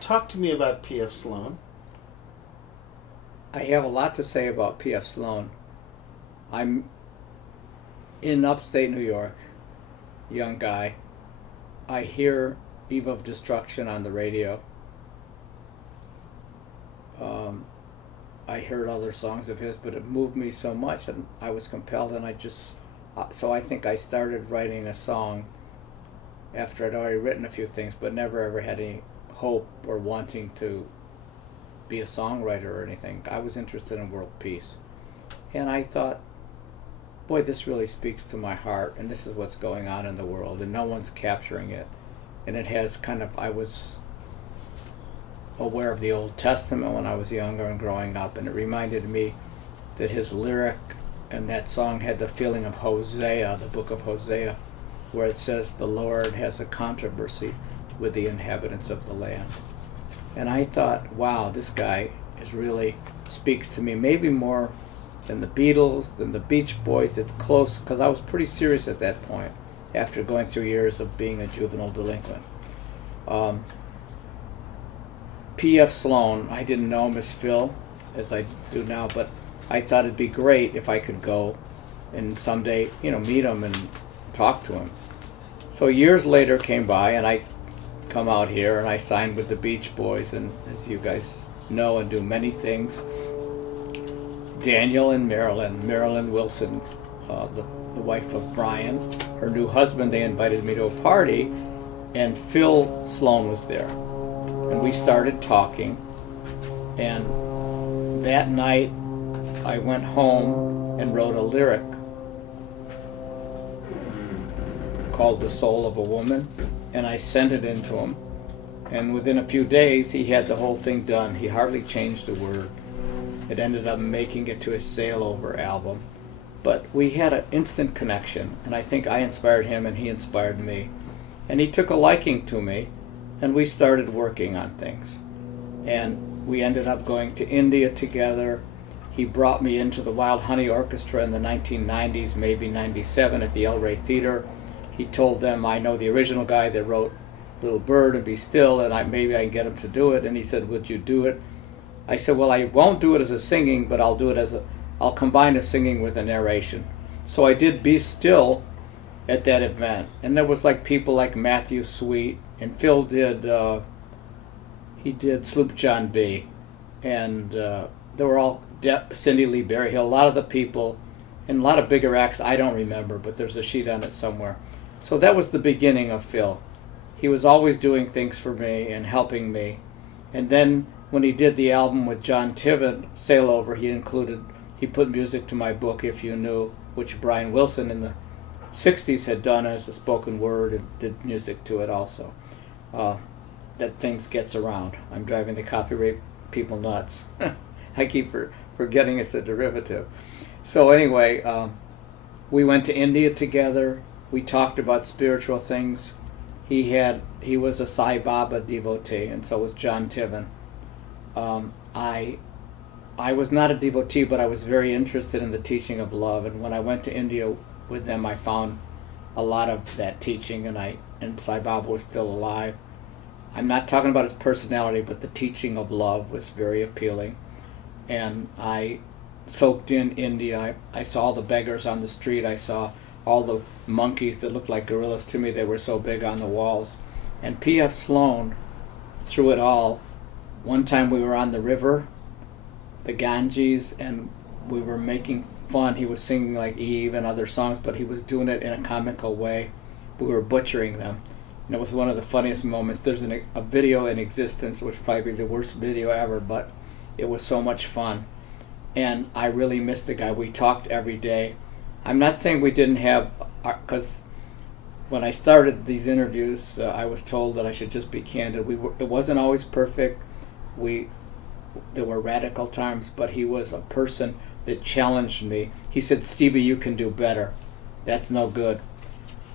Talk to me about P.F. Sloan. I have a lot to say about P.F. Sloan. I'm in upstate New York, young guy. I hear Eve of Destruction on the radio. I heard other songs of his, but it moved me so much, and I was compelled, and so I think I started writing a song after I'd already written a few things, but never ever had any hope or wanting to be a songwriter or anything. I was interested in world peace. And I thought, boy, this really speaks to my heart, and this is what's going on in the world, and no one's capturing it. And it has I was aware of the Old Testament when I was younger and growing up, and it reminded me that his lyric and that song had the feeling of Hosea, the book of Hosea, where it says the Lord has a controversy with the inhabitants of the land. And I thought, wow, this guy really speaks to me, maybe more than the Beatles, than the Beach Boys. It's close, because I was pretty serious at that point, after going through years of being a juvenile delinquent. P.F. Sloan, I didn't know him as Phil, as I do now, but I thought it'd be great if I could go and someday, meet him and talk to him. So years later came by, and I come out here, and I signed with the Beach Boys, and as you guys know and do many things, Daniel and Marilyn Wilson, the wife of Brian, her new husband, they invited me to a party, and Phil Sloan was there. And we started talking, and that night I went home and wrote a lyric called The Soul of a Woman, and I sent it in to him. And within a few days, he had the whole thing done. He hardly changed a word. It ended up making it to his Sail Over album. But we had an instant connection, and I think I inspired him and he inspired me. And he took a liking to me, and we started working on things. And we ended up going to India together. He brought me into the Wild Honey Orchestra in the 1990s, maybe 97, at the El Rey Theater. He told them, I know the original guy that wrote Little Bird and Be Still, and maybe I can get him to do it. And he said, would you do it? I said, well, I won't do it as a singing, but I'll combine the singing with a narration. So I did Be Still at that event. And there was people like Matthew Sweet, and Phil did Sloop John B. And there were all Cindy Lee Berryhill, a lot of the people, and a lot of bigger acts I don't remember, but there's a sheet on it somewhere. So that was the beginning of Phil. He was always doing things for me and helping me. And then when he did the album with John Tiven, Sail Over, he put music to my book, If You Knew, which Brian Wilson in the 60s had done as a spoken word and did music to it also. That things gets around. I'm driving the copyright people nuts. I keep forgetting it's a derivative. So anyway, we went to India together. We talked about spiritual things. He was a Sai Baba devotee, and so was John Tiven. I was not a devotee, but I was very interested in the teaching of love. And when I went to India with them, I found a lot of that teaching, and Sai Baba was still alive. I'm not talking about his personality, but the teaching of love was very appealing. And I soaked in India. I saw all the beggars on the street. I saw all the monkeys that looked like gorillas to me. They were so big on the walls. And P.F. Sloan, through it all, one time we were on the river, the Ganges, and we were making fun. He was singing like Eve and other songs, but he was doing it in a comical way. We were butchering them. And it was one of the funniest moments. There's a video in existence, which probably the worst video ever, but it was so much fun. And I really missed the guy. We talked every day. I'm not saying we didn't have, because when I started these interviews, I was told that I should just be candid. It wasn't always perfect. There were radical times, but he was a person that challenged me. He said, Stevie, you can do better. That's no good.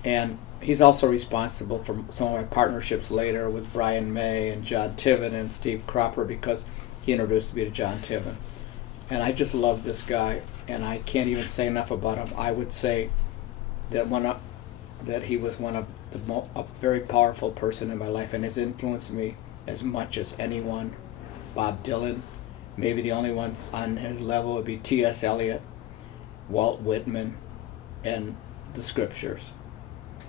And he's also responsible for some of my partnerships later with Brian May and John Tiven and Steve Cropper, because he introduced me to John Tiven. And I just love this guy, and I can't even say enough about him. I would say that he was a very powerful person in my life, and has influenced me as much as anyone. Bob Dylan, maybe the only ones on his level would be T.S. Eliot, Walt Whitman, and the Scriptures.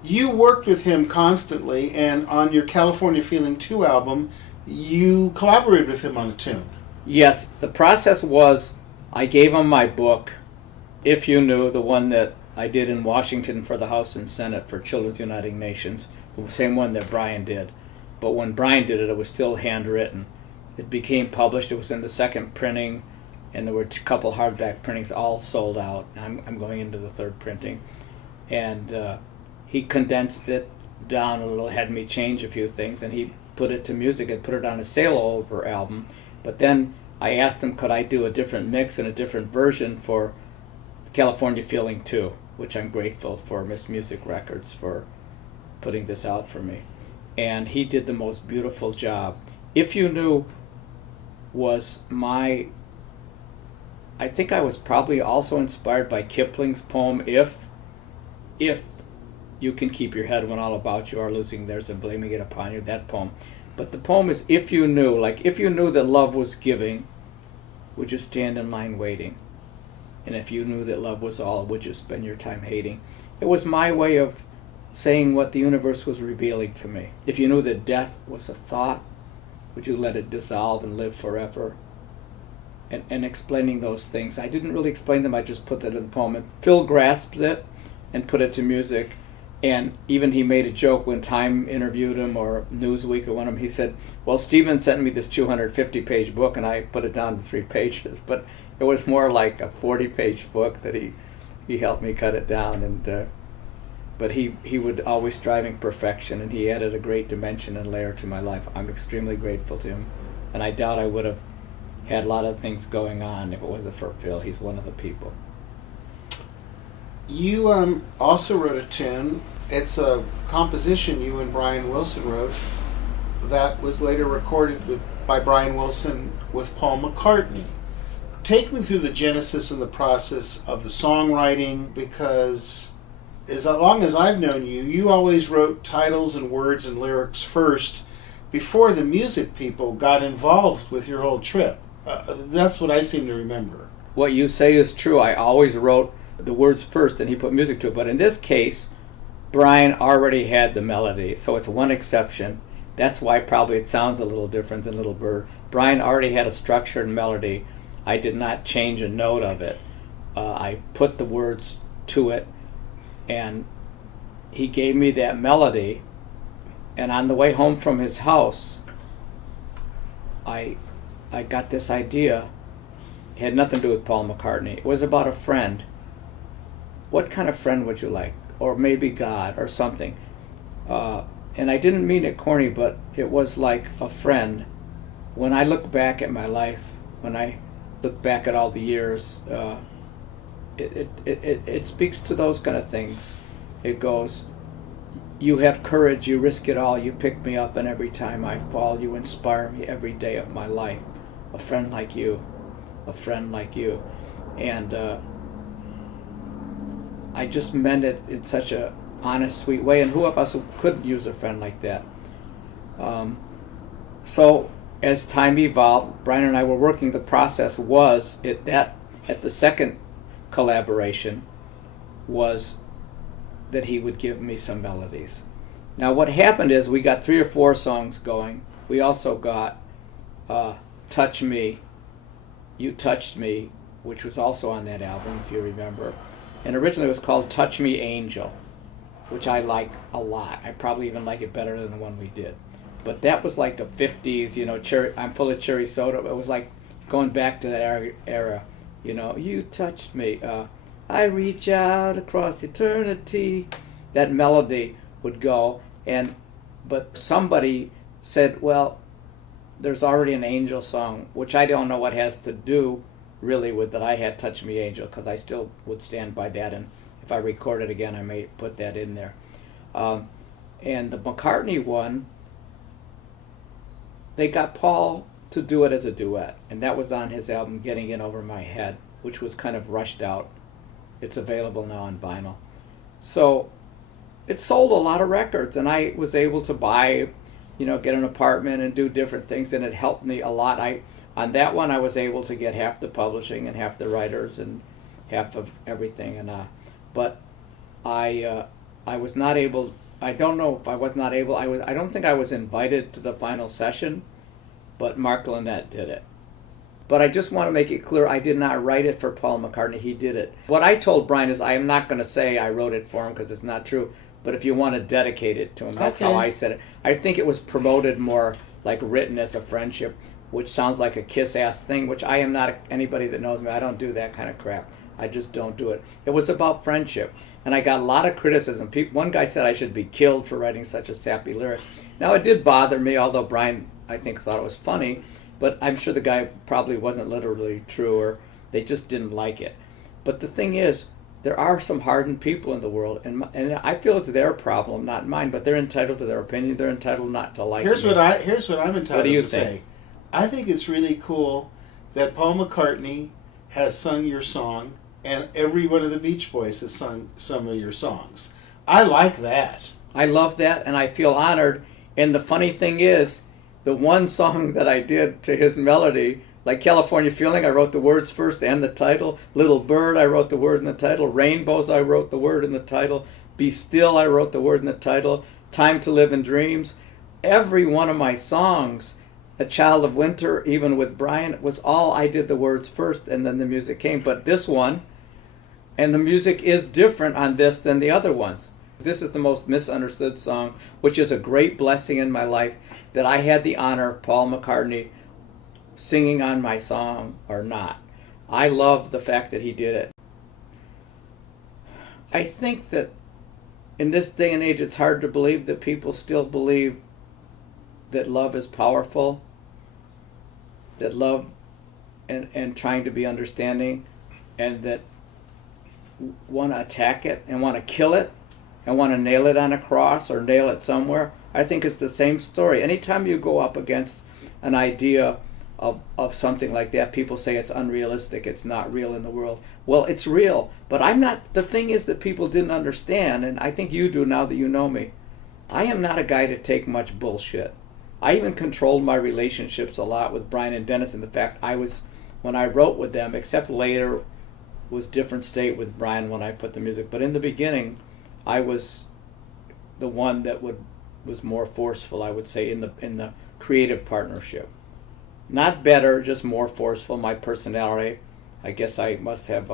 You worked with him constantly, and on your California Feeling 2 album, you collaborated with him on a tune. Yes, the process was I gave him my book, If You Knew, the one that I did in Washington for the House and Senate for Children's Uniting Nations, the same one that Brian did. But when Brian did it, it was still handwritten. It became published. It was in the second printing, and there were a couple hardback printings, all sold out. I'm going into the third printing. And he condensed it down a little, had me change a few things, and he put it to music and put it on a Sail-Over album. But then I asked him, could I do a different mix and a different version for California Feeling 2, which I'm grateful for Miss Music Records for putting this out for me. And he did the most beautiful job. If You Knew was I think I was probably also inspired by Kipling's poem, If You Can Keep Your Head When All About You Are Losing Theirs and Blaming It Upon You, that poem. But the poem is, if you knew, like if you knew that love was giving, would you stand in line waiting? And if you knew that love was all, would you spend your time hating? It was my way of saying what the universe was revealing to me. If you knew that death was a thought, would you let it dissolve and live forever? And explaining those things. I didn't really explain them, I just put that in the poem. And Phil grasped it and put it to music. And even he made a joke when Time interviewed him, or Newsweek or one of them. He said, well, Stephen sent me this 250-page book, and I put it down to 3 pages. But it was more like a 40-page book that he helped me cut it down. And but he would always striving perfection, and he added a great dimension and layer to my life. I'm extremely grateful to him. And I doubt I would have had a lot of things going on if it wasn't for Phil. He's one of the people. You also wrote a tune. It's a composition you and Brian Wilson wrote that was later recorded by Brian Wilson with Paul McCartney. Take me through the genesis and the process of the songwriting, because as long as I've known you, you always wrote titles and words and lyrics first before the music people got involved with your whole trip. That's what I seem to remember. What you say is true. I always wrote the words first and he put music to it. But in this case, Brian already had the melody, so it's one exception. That's why probably it sounds a little different than Little Bird. Brian already had a structured melody. I did not change a note of it. I put the words to it, and he gave me that melody. And on the way home from his house, I got this idea. It had nothing to do with Paul McCartney. It was about a friend. What kind of friend would you like? Or maybe God or something. And I didn't mean it corny, but it was like a friend. When I look back at my life, when I look back at all the years, it speaks to those kind of things. It goes, you have courage, you risk it all, you pick me up, and every time I fall, you inspire me every day of my life. A friend like you, a friend like you. And I just meant it in such a honest, sweet way, and who of us could use a friend like that? So as time evolved, Brian and I were working. The process was at the second collaboration was that he would give me some melodies. Now what happened is we got 3 or 4 songs going. We also got Touch Me, You Touched Me, which was also on that album, if you remember. And originally it was called Touch Me Angel, which I like a lot. I probably even like it better than the one we did. But that was like a 50s, cherry, I'm full of cherry soda. It was like going back to that era. You touched me. I reach out across eternity. That melody would go. But somebody said, well, there's already an angel song, which I don't know what has to do really with that I had Touch Me Angel, because I still would stand by that, and if I record it again I may put that in there. And the McCartney one, they got Paul to do it as a duet, and that was on his album Getting In Over My Head, which was kind of rushed out. It's available now on vinyl. So it sold a lot of records, and I was able to buy get an apartment and do different things, and it helped me a lot. On that one, I was able to get half the publishing and half the writers and half of everything, but I was not able. I don't know if I was not able. I don't think I was invited to the final session, but Mark Lynette did it. But I just want to make it clear, I did not write it for Paul McCartney. He did it. What I told Brian is, I am not going to say I wrote it for him because it's not true. But if you want to dedicate it to him, that's how I said it. I think it was promoted more like written as a friendship, which sounds like a kiss-ass thing, which I am not. Anybody that knows me, I don't do that kind of crap. I just don't do it. It was about friendship. And I got a lot of criticism. One guy said I should be killed for writing such a sappy lyric. Now, it did bother me, although Brian, I think, thought it was funny. But I'm sure the guy probably wasn't literally true, or they just didn't like it. But the thing is, there are some hardened people in the world, and I feel it's their problem, not mine. But they're entitled to their opinion. They're entitled not to like Here's me. Here's what I'm entitled to say. I think it's really cool that Paul McCartney has sung your song, and every one of the Beach Boys has sung some of your songs. I like that. I love that, and I feel honored. And the funny thing is, the one song that I did to his melody, like California Feeling, I wrote the words first and the title. Little Bird, I wrote the word in the title. Rainbows, I wrote the word in the title. Be Still, I wrote the word in the title. Time to Live in Dreams. Every one of my songs, A Child of Winter, even with Brian, was all I did the words first and then the music came. But this one, and the music is different on this than the other ones. This is the most misunderstood song, which is a great blessing in my life, that I had the honor of Paul McCartney singing on my song or not. I love the fact that he did it. I think that in this day and age, it's hard to believe that people still believe that love is powerful, that love and trying to be understanding, and that want to attack it and want to kill it and want to nail it on a cross or nail it somewhere. I think it's the same story. Anytime you go up against an idea of something like that, people say it's unrealistic, it's not real in the world. Well, it's real, but I'm not. The thing is that people didn't understand, and I think you do now that you know me. I am not a guy to take much bullshit. I even controlled my relationships a lot with Brian and Dennis, and the fact when I wrote with them, except later was different state with Brian when I put the music, but in the beginning, I was the one that was more forceful, I would say, in the creative partnership. Not better, just more forceful. My personality, I guess I must have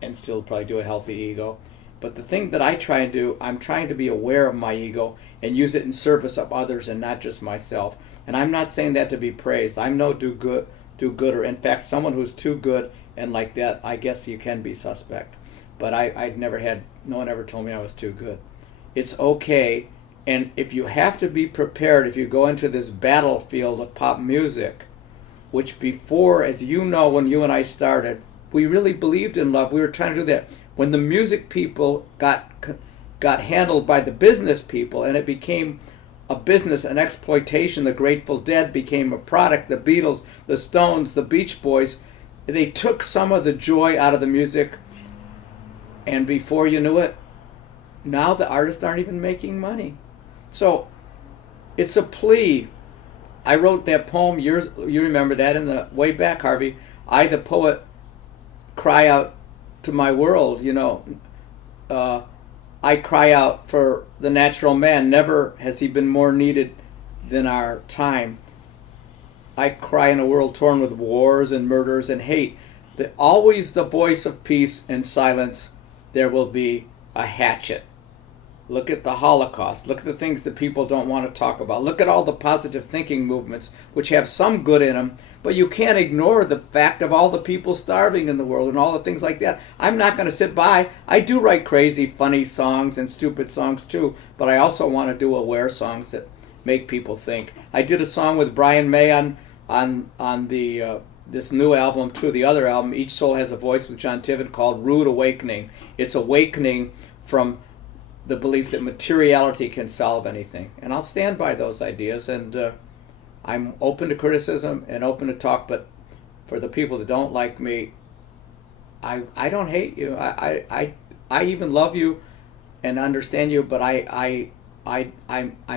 and still probably do, a healthy ego. But the thing that I try and do, I'm trying to be aware of my ego and use it in service of others and not just myself. And I'm not saying that to be praised. I'm no do-gooder. In fact, someone who's too good and like that, I guess you can be suspect. But no one ever told me I was too good. It's okay. And if you have to be prepared, if you go into this battlefield of pop music, which before, as you know, when you and I started, we really believed in love. We were trying to do that. When the music people got handled by the business people, and it became a business, an exploitation, the Grateful Dead became a product, the Beatles, the Stones, the Beach Boys, they took some of the joy out of the music, and before you knew it, now the artists aren't even making money. So it's a plea. I wrote that poem you remember that in the way back, Harvey. I, the poet, cry out to my world, I cry out for the natural man. Never has he been more needed than our time. I cry in a world torn with wars and murders and hate. Always the voice of peace and silence, there will be a hatchet. Look at the Holocaust. Look at the things that people don't want to talk about. Look at all the positive thinking movements, which have some good in them, but you can't ignore the fact of all the people starving in the world and all the things like that. I'm not going to sit by. I do write crazy, funny songs and stupid songs too, but I also want to do aware songs that make people think. I did a song with Brian May on the this new album too, the other album, Each Soul Has a Voice, with John Tiven, called Rude Awakening. It's awakening from the belief that materiality can solve anything. And I'll stand by those ideas, and I'm open to criticism and open to talk, but for the people that don't like me, I don't hate you. I even love you and understand you, but I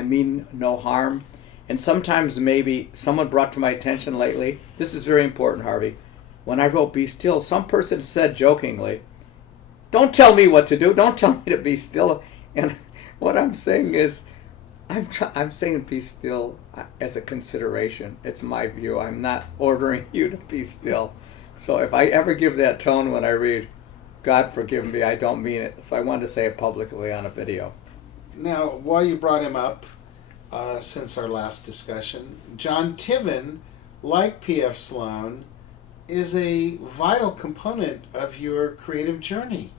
mean no harm. And sometimes maybe someone brought to my attention lately, this is very important, Harvey. When I wrote Be Still, some person said jokingly, don't tell me what to do, don't tell me to be still. And what I'm saying is, I'm saying be still as a consideration. It's my view. I'm not ordering you to be still. So if I ever give that tone when I read, God forgive me, I don't mean it. So I wanted to say it publicly on a video. Now, while you brought him up, since our last discussion, John Tiven, like P.F. Sloan, is a vital component of your creative journey.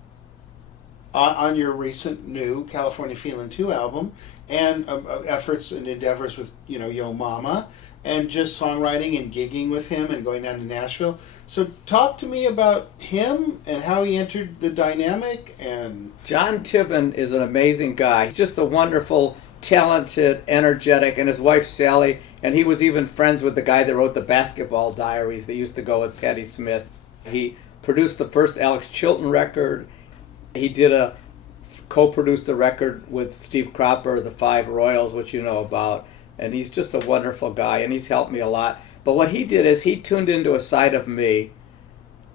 On your recent new California Feelin' 2 album, and efforts and endeavors with, Yo Mama, and just songwriting and gigging with him and going down to Nashville. So talk to me about him and how he entered the dynamic. And John Tiven is an amazing guy. He's just a wonderful, talented, energetic, and his wife Sally, and he was even friends with the guy that wrote the Basketball Diaries that used to go with Patti Smith. He produced the first Alex Chilton record. He co-produced a record with Steve Cropper, the Five Royals, which you know about, and he's just a wonderful guy, and he's helped me a lot. But what he did is he tuned into a side of me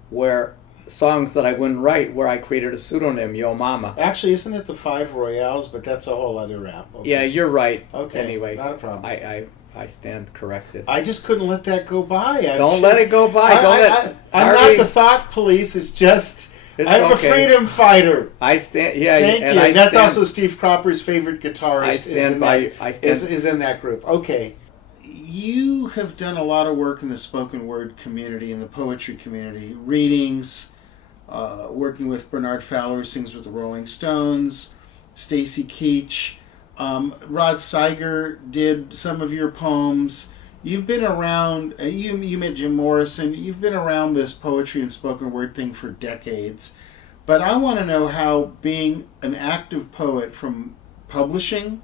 where songs that I wouldn't write, where I created a pseudonym, Yo Mama. Actually, isn't it the Five Royales? But that's a whole other rap. Okay. Yeah, you're right. Okay, anyway, not a problem. I stand corrected. I just couldn't let that go by. Don't let it go by. I'm not the thought police. It's just... I'm a freedom fighter. I stand. Yeah, thank and you. That's also Steve Cropper's favorite guitarist. I stand by. Is in that group. Okay, you have done a lot of work in the spoken word community, in the poetry community, readings, working with Bernard Fowler, who sings with the Rolling Stones, Stacy Keach, Rod Steiger did some of your poems. You've been around, you met Jim Morrison, you've been around this poetry and spoken word thing for decades. But I want to know how being an active poet, from publishing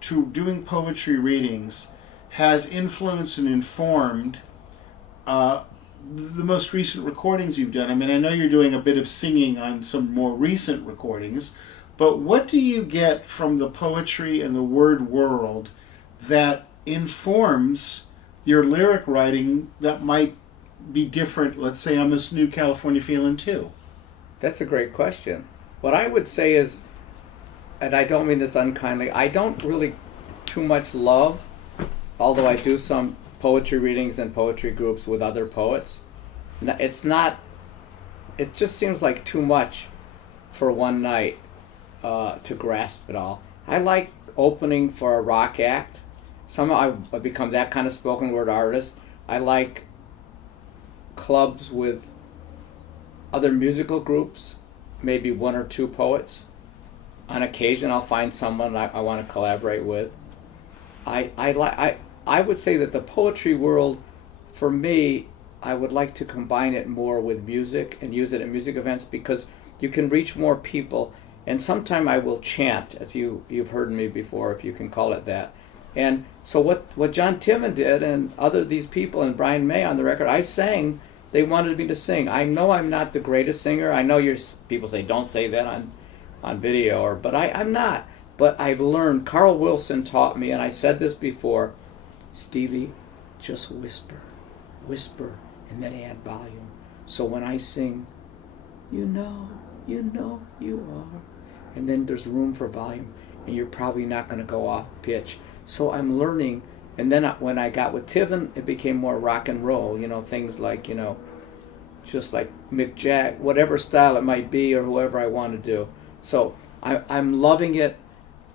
to doing poetry readings, has influenced and informed the most recent recordings you've done. I mean, I know you're doing a bit of singing on some more recent recordings, but what do you get from the poetry and the word world that informs your lyric writing that might be different, let's say, on this new California Feelin' 2? That's a great question. What I would say is, and I don't mean this unkindly, I don't really too much love, although I do some poetry readings and poetry groups with other poets. It's not, it just seems like too much for one night to grasp it all. I like opening for a rock act. Somehow I've become that kind of spoken word artist. I like clubs with other musical groups, maybe one or two poets. On occasion, I'll find someone I want to collaborate with. I would say that the poetry world, for me, I would like to combine it more with music and use it at music events because you can reach more people. And sometime I will chant, as you've heard me before, if you can call it that. And so what John Tiven did and these people and Brian May on the record, I sang, they wanted me to sing. I know I'm not the greatest singer. I know people say don't say that on video, but I'm not. But I've learned, Carl Wilson taught me, and I said this before, Stevie, just whisper, and then add volume. So when I sing, you know you are, and then there's room for volume, and you're probably not going to go off pitch. So I'm learning, and then when I got with Tiven, it became more rock and roll, things like, just like Mick Jagger, whatever style it might be or whoever I want to do. So I'm loving it,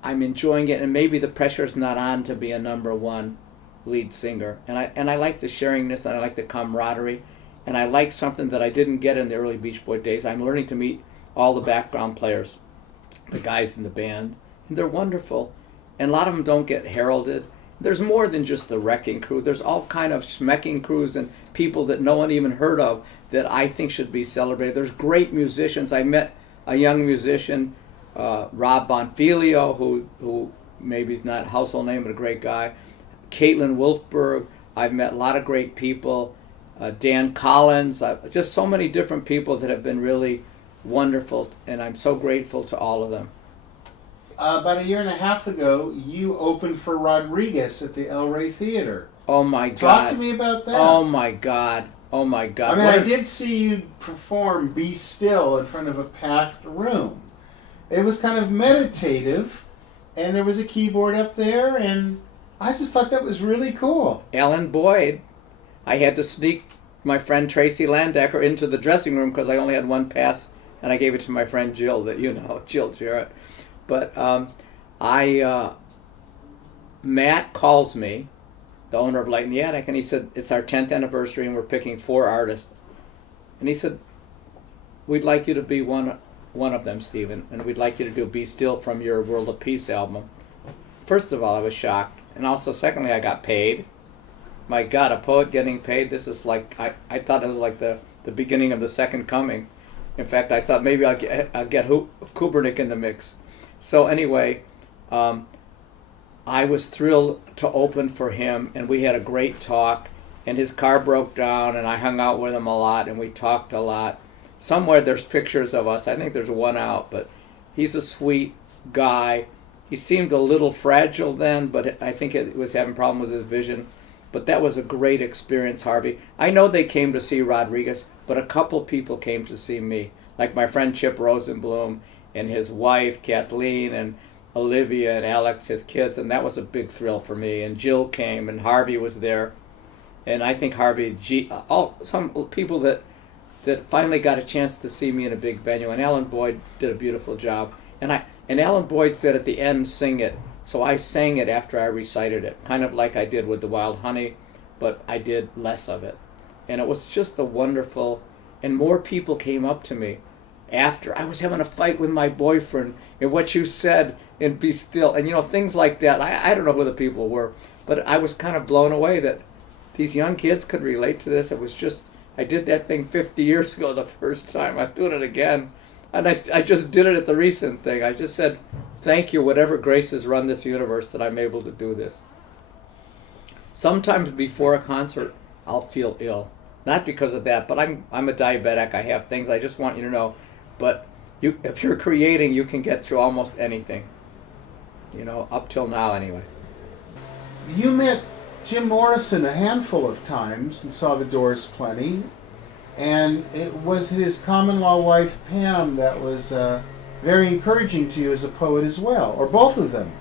I'm enjoying it, and maybe the pressure's not on to be a number one lead singer. And I like the sharingness, and I like the camaraderie, and I like something that I didn't get in the early Beach Boy days. I'm learning to meet all the background players, the guys in the band, and they're wonderful. And a lot of them don't get heralded. There's more than just the wrecking crew. There's all kind of schmecking crews and people that no one even heard of that I think should be celebrated. There's great musicians. I met a young musician, Rob Bonfilio, who maybe is not a household name, but a great guy. Caitlin Wolfberg. I've met a lot of great people. Dan Collins. Just so many different people that have been really wonderful, and I'm so grateful to all of them. About a year and a half ago, you opened for Rodriguez at the El Rey Theater. Oh my God. Talk to me about that. Oh my God. Oh my God. I mean, I did see you perform Be Still in front of a packed room. It was kind of meditative, and there was a keyboard up there, and I just thought that was really cool. Alan Boyd, I had to sneak my friend Tracy Landecker into the dressing room because I only had one pass, and I gave it to my friend Jill, that you know, Jill Jarrett. But Matt calls me, the owner of Light in the Attic, and he said, it's our 10th anniversary and we're picking 4 artists. And he said, we'd like you to be one of them, Stephen, and we'd like you to do Be Still from your World of Peace album. First of all, I was shocked. And also, secondly, I got paid. My God, a poet getting paid, this is like, I thought it was like the beginning of the second coming. In fact, I thought maybe I'll get Kubernik in the mix. So anyway, I was thrilled to open for him, and we had a great talk, and his car broke down, and I hung out with him a lot, and we talked a lot. Somewhere there's pictures of us. I think there's one out, but he's a sweet guy. He seemed a little fragile then, but I think it was having problems with his vision. But that was a great experience, Harvey. I know they came to see Rodriguez, but a couple people came to see me, like my friend Chip Rosenblum and his wife, Kathleen, and Olivia and Alex, his kids, and that was a big thrill for me. And Jill came, and Harvey was there. And I think Harvey, some people that finally got a chance to see me in a big venue, and Alan Boyd did a beautiful job. And Alan Boyd said at the end, sing it. So I sang it after I recited it, kind of like I did with the Wild Honey, but I did less of it. And it was just a wonderful, and more people came up to me after. I was having a fight with my boyfriend, and what you said, and Be Still, and you know, things like that. I don't know who the people were, but I was kind of blown away that these young kids could relate to this. It was just, I did that thing 50 years ago the first time. I'm doing it again. And I just did it at the recent thing. I just said, thank you, whatever graces run this universe, that I'm able to do this. Sometimes before a concert, I'll feel ill. Not because of that, but I'm a diabetic. I have things. I just want you to know. But if you're creating, you can get through almost anything. You know, up till now anyway. You met Jim Morrison a handful of times and saw the Doors plenty. And it was his common-law wife, Pam, that was very encouraging to you as a poet as well, or both of them.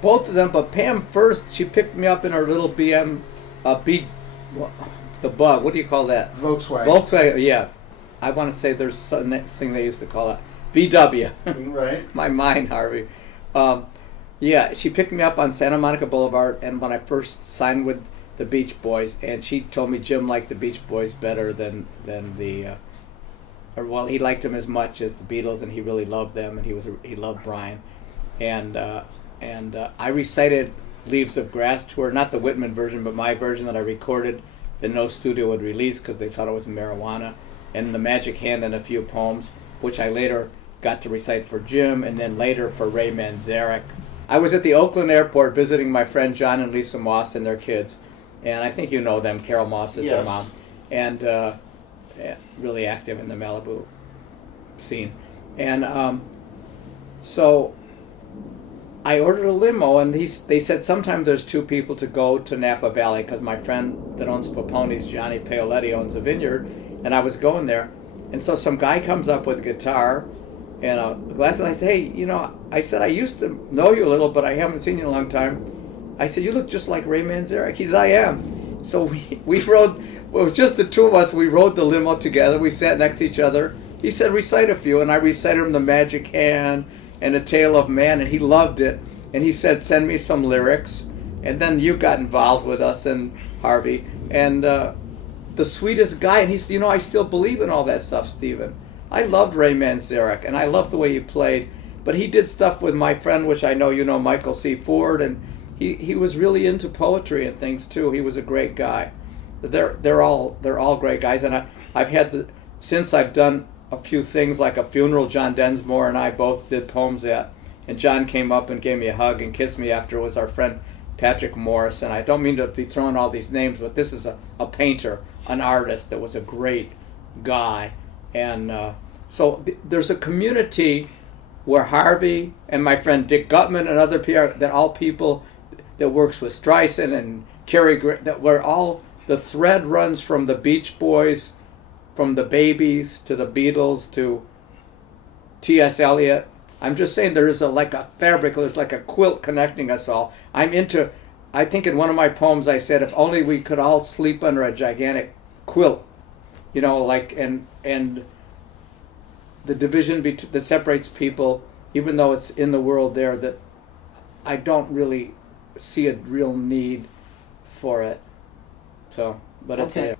Both of them, but Pam first, she picked me up in her little the Bug, what do you call that? Volkswagen, yeah. I want to say there's some thing they used to call it. VW. Right. My mind, Harvey. Yeah, she picked me up on Santa Monica Boulevard, and when I first signed with the Beach Boys, and she told me Jim liked the Beach Boys better than he liked them as much as the Beatles, and he really loved them, and he loved Brian, and I recited Leaves of Grass to her, not the Whitman version, but my version that I recorded that no studio would release because they thought it was marijuana, and The Magic Hand and a few poems, which I later got to recite for Jim, and then later for Ray Manzarek. I was at the Oakland airport visiting my friend John and Lisa Moss and their kids. And I think you know them. Carol Moss is their mom, and really active in the Malibu scene. And so I ordered a limo, and they said sometimes there's 2 people to go to Napa Valley because my friend that owns Paponi's, Johnny Paoletti, owns a vineyard, and I was going there. And so some guy comes up with a guitar and a glass, and I say, hey, you know, I said, I used to know you a little, but I haven't seen you in a long time. I said, you look just like Ray Manzarek. He said, I am. So we rode, well, it was just the 2 of us. We rode the limo together. We sat next to each other. He said, recite a few. And I recited him The Magic Hand and A Tale of Man, and he loved it. And he said, send me some lyrics. And then you got involved with us and Harvey. And the sweetest guy. And he said, you know, I still believe in all that stuff, Stephen. I loved Ray Manzarek, and I loved the way he played. But he did stuff with my friend, which I know you know, Michael C. Ford, and he was really into poetry and things too. He was a great guy. They're all great guys, and I've had since I've done a few things like a funeral John Densmore and I both did poems at, and John came up and gave me a hug and kissed me after. Was our friend Patrick Morris, and I don't mean to be throwing all these names, but this is a painter, an artist that was a great guy, and so there's a community where Harvey and my friend Dick Gutman and other PR, that all people that works with Streisand and Cary Grant, that where all the thread runs from the Beach Boys, from the Babies to the Beatles to T.S. Eliot. I'm just saying there is like a fabric, there's like a quilt connecting us all. I think in one of my poems I said, if only we could all sleep under a gigantic quilt, and the division that separates people, even though it's in the world there, that I don't really see a real need for it. So, but it's Okay. there.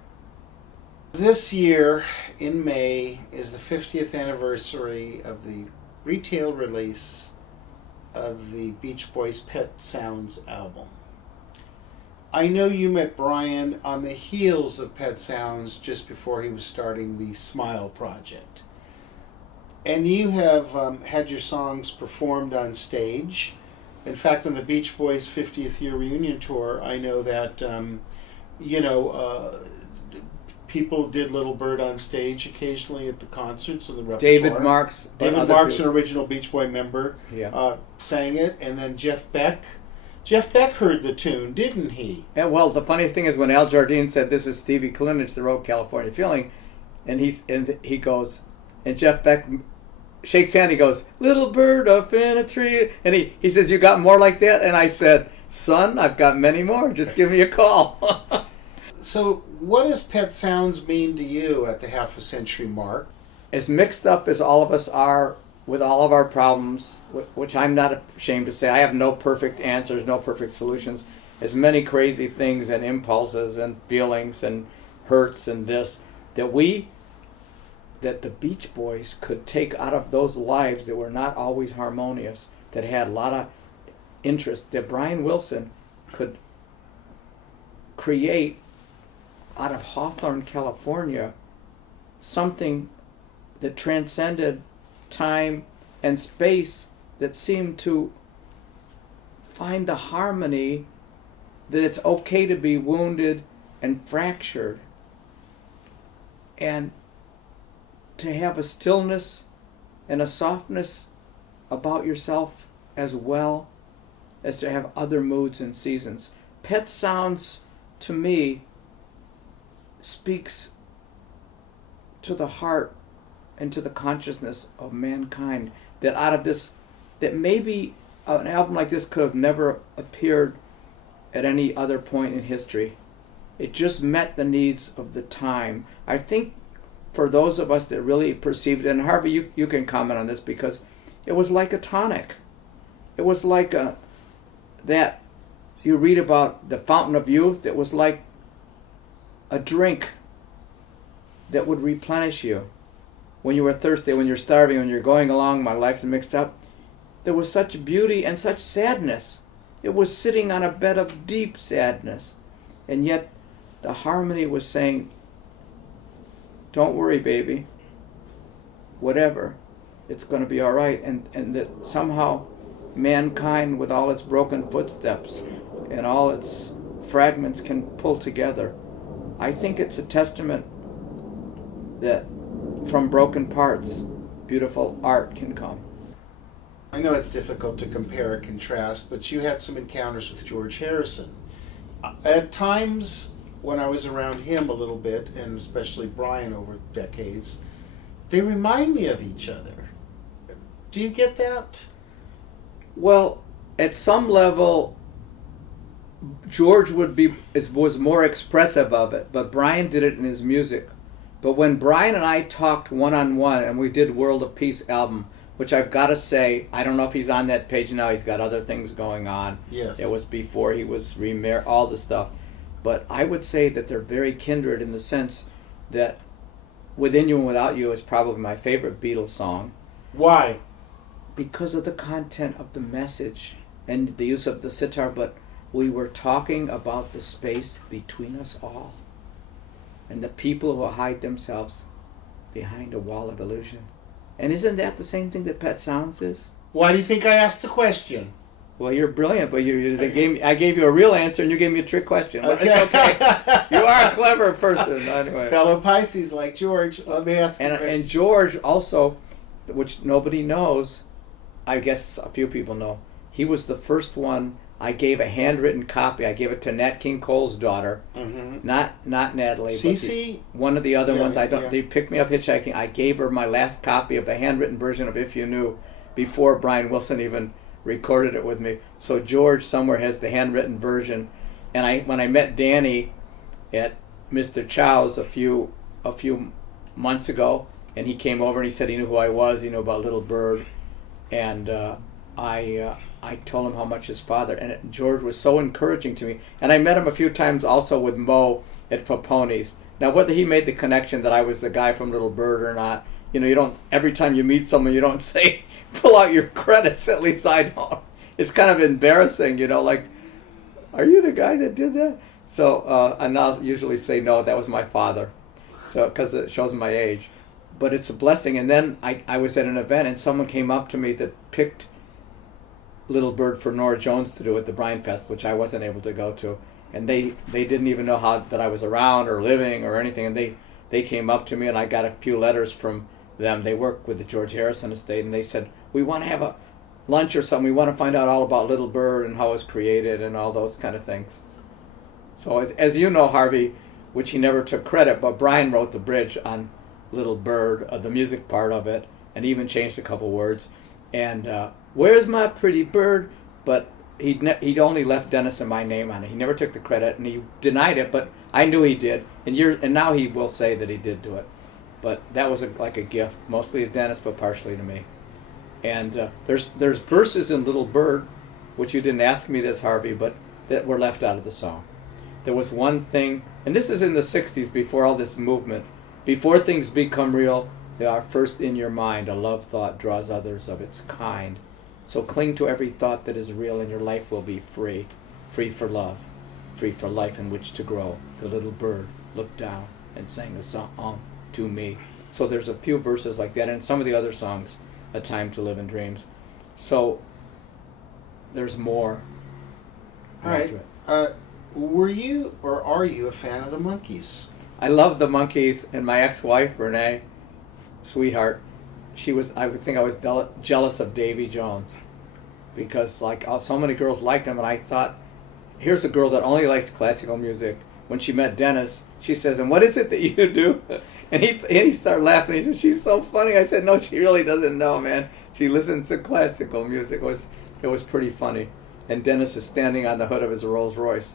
This year, in May, is the 50th anniversary of the retail release of the Beach Boys' Pet Sounds album. I know you met Brian on the heels of Pet Sounds just before he was starting the Smile Project. And you have had your songs performed on stage. In fact, on the Beach Boys' 50th year reunion tour, I know that, people did Little Bird on stage occasionally at the concerts and the repertoire. David Marks, David Marks, an original Beach Boy member, yeah. sang it. And then Jeff Beck heard the tune, didn't he? And well, the funny thing is when Al Jardine said, "This is Stevie Kalinich that wrote California Feeling," and he goes, and Jeff Beck shakes hand. He goes, "Little bird up in a tree," and he says, "You got more like that?" And I said, "Son, I've got many more. Just give me a call." So, what does Pet Sounds mean to you at the half a century mark? As mixed up as all of us are with all of our problems, which I'm not ashamed to say, I have no perfect answers, no perfect solutions. As many crazy things and impulses and feelings and hurts and this, that the Beach Boys could take out of those lives that were not always harmonious, that had a lot of interest, that Brian Wilson could create out of Hawthorne, California, something that transcended time and space, that seemed to find the harmony that it's okay to be wounded and fractured, and to have a stillness and a softness about yourself as well as to have other moods and seasons. Pet Sounds, to me, speaks to the heart and to the consciousness of mankind, that out of this, that maybe an album like this could have never appeared at any other point in history. It just met the needs of the time. I think for those of us that really perceived it, and Harvey, you can comment on this, because it was like a tonic. It was like that you read about the fountain of youth. It was like a drink that would replenish you when you were thirsty, when you're starving, when you're going along, my life's mixed up. There was such beauty and such sadness. It was sitting on a bed of deep sadness. And yet the harmony was saying, don't worry, baby. Whatever. It's going to be all right. And that somehow mankind, with all its broken footsteps and all its fragments, can pull together. I think it's a testament that from broken parts, beautiful art can come. I know it's difficult to compare or contrast, but you had some encounters with George Harrison. At times, when I was around him a little bit, and especially Brian over decades, they remind me of each other. Do you get that? Well, at some level, George was more expressive of it, but Brian did it in his music. But when Brian and I talked one-on-one, and we did World of Peace album, which I've got to say, I don't know if he's on that page now, he's got other things going on. Yes. It was before he was remarried, all the stuff. But I would say that they're very kindred in the sense that Within You and Without You is probably my favorite Beatles song. Why? Because of the content of the message and the use of the sitar, but we were talking about the space between us all and the people who hide themselves behind a wall of illusion. And isn't that the same thing that Pet Sounds is? Why do you think I asked the question? Well, you're brilliant, but I gave you a real answer and you gave me a trick question. But it's okay. You are a clever person, anyway. Fellow Pisces like George, let me ask you a question. And George also, which nobody knows, I guess a few people know, he was the first one I gave a handwritten copy. I gave it to Nat King Cole's daughter, not Natalie, Cece? but one of the other Yeah, ones. I don't. yeah. They picked me up hitchhiking. I gave her my last copy of the handwritten version of If You Knew, before Brian Wilson even recorded it with me. So George somewhere has the handwritten version, and when I met Danny at Mr. Chow's a few months ago, and he came over and he said he knew who I was. He knew about Little Bird, and I told him how much his father, and George was so encouraging to me. And I met him a few times also with Mo at Paponi's. Now, whether he made the connection that I was the guy from Little Bird or not, you don't, every time you meet someone, you don't say, pull out your credits, at least I don't. It's kind of embarrassing, like, are you the guy that did that? So, and I'll usually say, no, that was my father. So, because it shows my age. But it's a blessing. And then I was at an event and someone came up to me that picked Little Bird for Nora Jones to do at the Bryan Fest, which I wasn't able to go to. And they didn't even know that I was around or living or anything. And they came up to me and I got a few letters from them. They work with the George Harrison estate and they said, we want to have a lunch or something. We want to find out all about Little Bird and how it was created and all those kind of things. So as you know, Harvey, which he never took credit, but Brian wrote the bridge on Little Bird, the music part of it, and even changed a couple words. And where's my pretty bird? But he'd only left Dennis and my name on it. He never took the credit, and he denied it, but I knew he did. And now he will say that he did do it. But that was like a gift, mostly to Dennis, but partially to me. And there's verses in Little Bird, which you didn't ask me this, Harvey, but that were left out of the song. There was one thing, and this is in the 60s, before all this movement. Before things become real, they are first in your mind. A love thought draws others of its kind. So cling to every thought that is real, and your life will be free. Free for love, free for life in which to grow. The little bird looked down and sang a song to me. So there's a few verses like that, and some of the other songs, A Time to Live in Dreams. So there's more. All right. To it. Were you or are you a fan of the Monkees? I love the Monkees, and my ex-wife, Renee, sweetheart, I would think I was jealous of Davy Jones because so many girls liked him, and I thought, here's a girl that only likes classical music. When she met Dennis, she says, and what is it that you do? And he started laughing. He said, she's so funny. I said, no, she really doesn't know, man. She listens to classical music. It was pretty funny. And Dennis is standing on the hood of his Rolls Royce.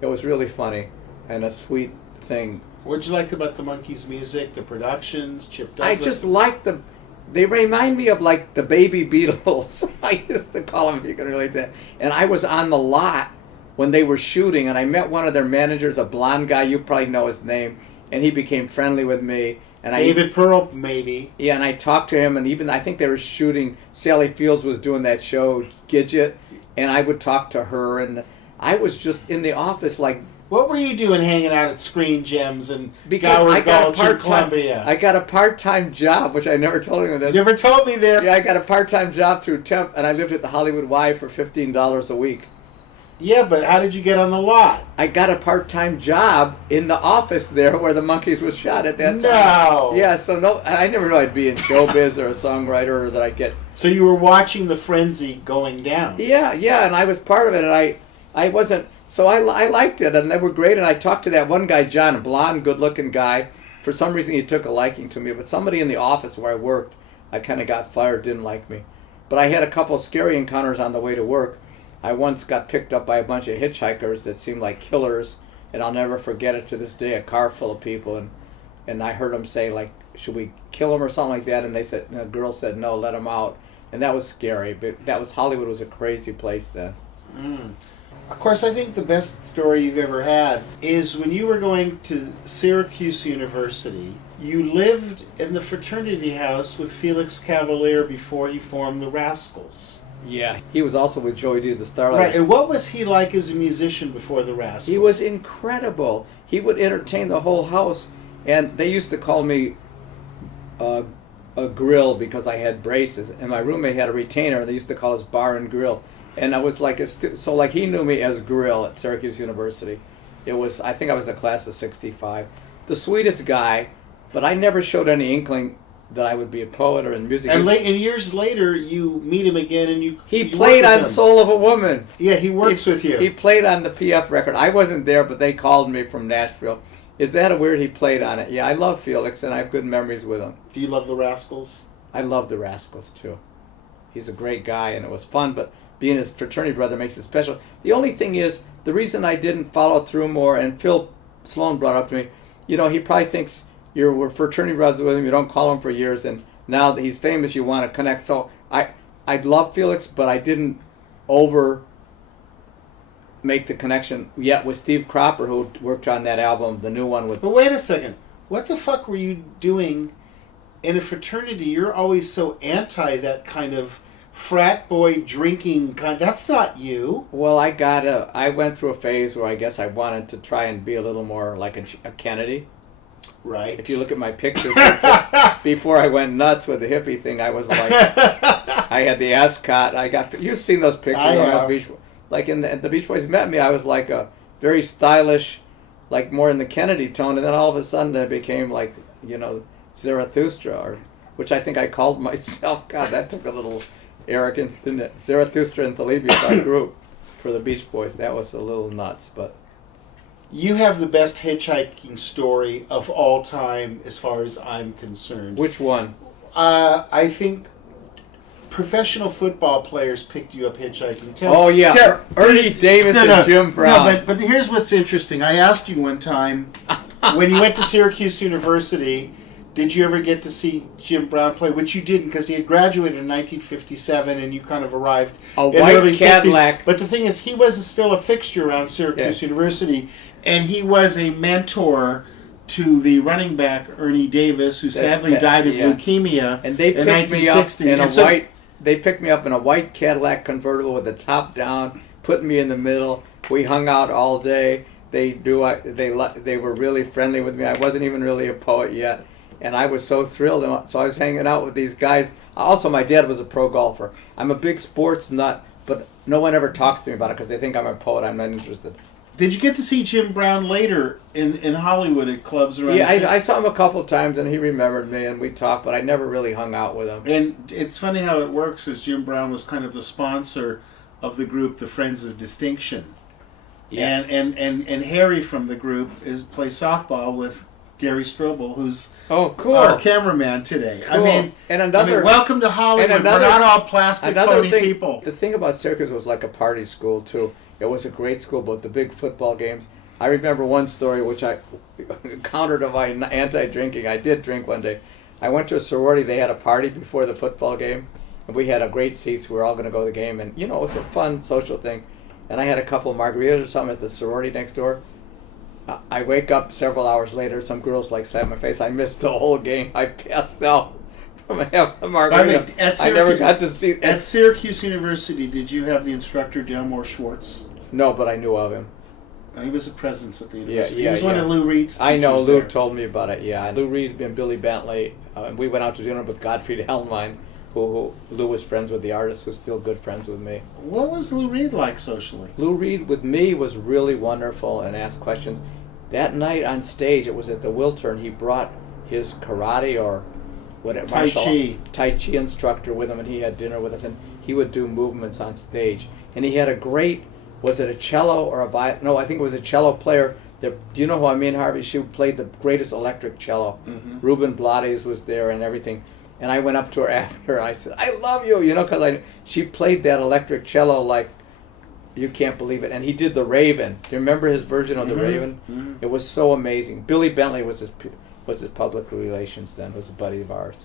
It was really funny and a sweet thing. What'd you like about the Monkees' music, the productions, Chip Douglas? I just like them. They remind me of like the Baby Beatles. I used to call them, if you can relate to that. And I was on the lot when they were shooting, and I met one of their managers, a blonde guy. You probably know his name, and he became friendly with me. And David Pearl, maybe. Yeah, and I talked to him, and even I think they were shooting. Sally Fields was doing that show Gidget, and I would talk to her, and I was just in the office like. What were you doing hanging out at Screen Gems and Because Gower I got Gulch a in Columbia? I got a part-time job, which I never told anyone. You never told me this. Yeah, I got a part-time job through temp, and I lived at the Hollywood Y for $15 a week. Yeah, but how did you get on the lot? I got a part-time job in the office there where the Monkees was shot at that time. No. Yeah, so no, I never knew I'd be in showbiz or a songwriter or that I'd get. So you were watching the frenzy going down. Yeah, and I was part of it, and I wasn't. So I liked it, and they were great. And I talked to that one guy, John, a blonde, good-looking guy. For some reason, he took a liking to me. But somebody in the office where I worked, I kind of got fired, didn't like me. But I had a couple scary encounters on the way to work. I once got picked up by a bunch of hitchhikers that seemed like killers, and I'll never forget it to this day. A car full of people, and I heard them say like, "Should we kill him or something like that?" And the girl said, "No, let him out." And that was scary. But Hollywood was a crazy place then. Mm. Of course, I think the best story you've ever had is when you were going to Syracuse University. You lived in the fraternity house with Felix Cavalier before he formed the Rascals. Yeah, he was also with Joey D. the Starlight. Right, and what was he like as a musician before the Rascals? He was incredible. He would entertain the whole house, and they used to call me a grill because I had braces, and my roommate had a retainer, and they used to call us Bar and Grill. And I was like, so he knew me as Grill at Syracuse University. I think I was the class of '65. The sweetest guy, but I never showed any inkling that I would be a poet or in music. And years later, you meet him again, and you played work with on him. Soul of a Woman. Yeah, he works with you. He played on the PF record. I wasn't there, but they called me from Nashville. Is that a weird? He played on it. Yeah, I love Felix, and I have good memories with him. Do you love the Rascals? I love the Rascals too. He's a great guy, and it was fun. But being his fraternity brother makes it special. The only thing is, the reason I didn't follow through more, and Phil Sloan brought up to me, you know, he probably thinks we're fraternity brothers with him. You don't call him for years, and now that he's famous, you want to connect. So I love Felix, but I didn't make the connection yet with Steve Cropper, who worked on that album, the new one with. But wait a second, what the fuck were you doing in a fraternity? You're always so anti that kind of frat boy drinking kind. That's not you. Well, I went through a phase where I guess I wanted to try and be a little more like a Kennedy. Right. If you look at my pictures before I went nuts with the hippie thing, I was like, I had the ascot. You've seen those pictures on Beach. Like the Beach Boys met me, I was like a very stylish, like more in the Kennedy tone, and then all of a sudden I became like, you know, Zarathustra, which I think I called myself. God, that took a little arrogance, didn't it? Zarathustra and Thalibius, our group for the Beach Boys. That was a little nuts, but. You have the best hitchhiking story of all time, as far as I'm concerned. Which one? I think professional football players picked you up hitchhiking. Ernie Davis and Jim Brown. No, but here's what's interesting. I asked you one time, when you went to Syracuse University, did you ever get to see Jim Brown play? Which you didn't, because he had graduated in 1957, and you kind of arrived in the early Cadillac. 60s. But the thing is, he was still a fixture around Syracuse University, and he was a mentor to the running back Ernie Davis, who sadly died of leukemia and they in picked me up 1960. in They picked me up in a white Cadillac convertible with the top down, put me in the middle. We hung out all day. They were really friendly with me. I wasn't even really a poet yet. And I was so thrilled, and so I was hanging out with these guys. Also, my dad was a pro golfer. I'm a big sports nut, but no one ever talks to me about it because they think I'm a poet. I'm not interested. Did you get to see Jim Brown later in Hollywood at clubs around? Yeah, I saw him a couple of times, and he remembered me, and we talked, but I never really hung out with him. And it's funny how it works, as Jim Brown was kind of the sponsor of the group, the Friends of Distinction. Yeah. And Harry from the group plays softball with Gary Strobel, who's our cameraman today. Cool. Welcome to Hollywood. We're not all plastic phony people. The thing about Syracuse was like a party school too. It was a great school, but the big football games. I remember one story which I counter to my anti-drinking. I did drink one day. I went to a sorority. They had a party before the football game, and we had a great seats. We were all going to go to the game, and you know, it was a fun social thing. And I had a couple of margaritas or something at the sorority next door. I wake up several hours later. Some girls like slap my face. I missed the whole game. I passed out from having a margarita. I never got to see. At Syracuse University, did you have the instructor Delmore Schwartz? No, but I knew of him. He was a presence at the university. Yeah, he was one of Lou Reed's teachers. I know. Lou told me about it. Yeah, Lou Reed and Billy Bentley. We went out to dinner with Gottfried Hellmein, who Lou was friends with. The artist was still good friends with me. What was Lou Reed like socially? Lou Reed with me was really wonderful and asked questions. That night on stage, it was at the Wiltern. He brought his karate or whatever Tai Chi instructor with him, and he had dinner with us, and he would do movements on stage. And he had a great, was it a cello or a violin? No, I think it was a cello player. Do you know who I mean, Harvey? She played the greatest electric cello. Mm-hmm. Ruben Blades was there and everything. And I went up to her after. I said, "I love you," because she played that electric cello like you can't believe it. And he did the Raven. Do you remember his version of the Raven? Mm-hmm. It was so amazing. Billy Bentley was his public relations then. Was a buddy of ours.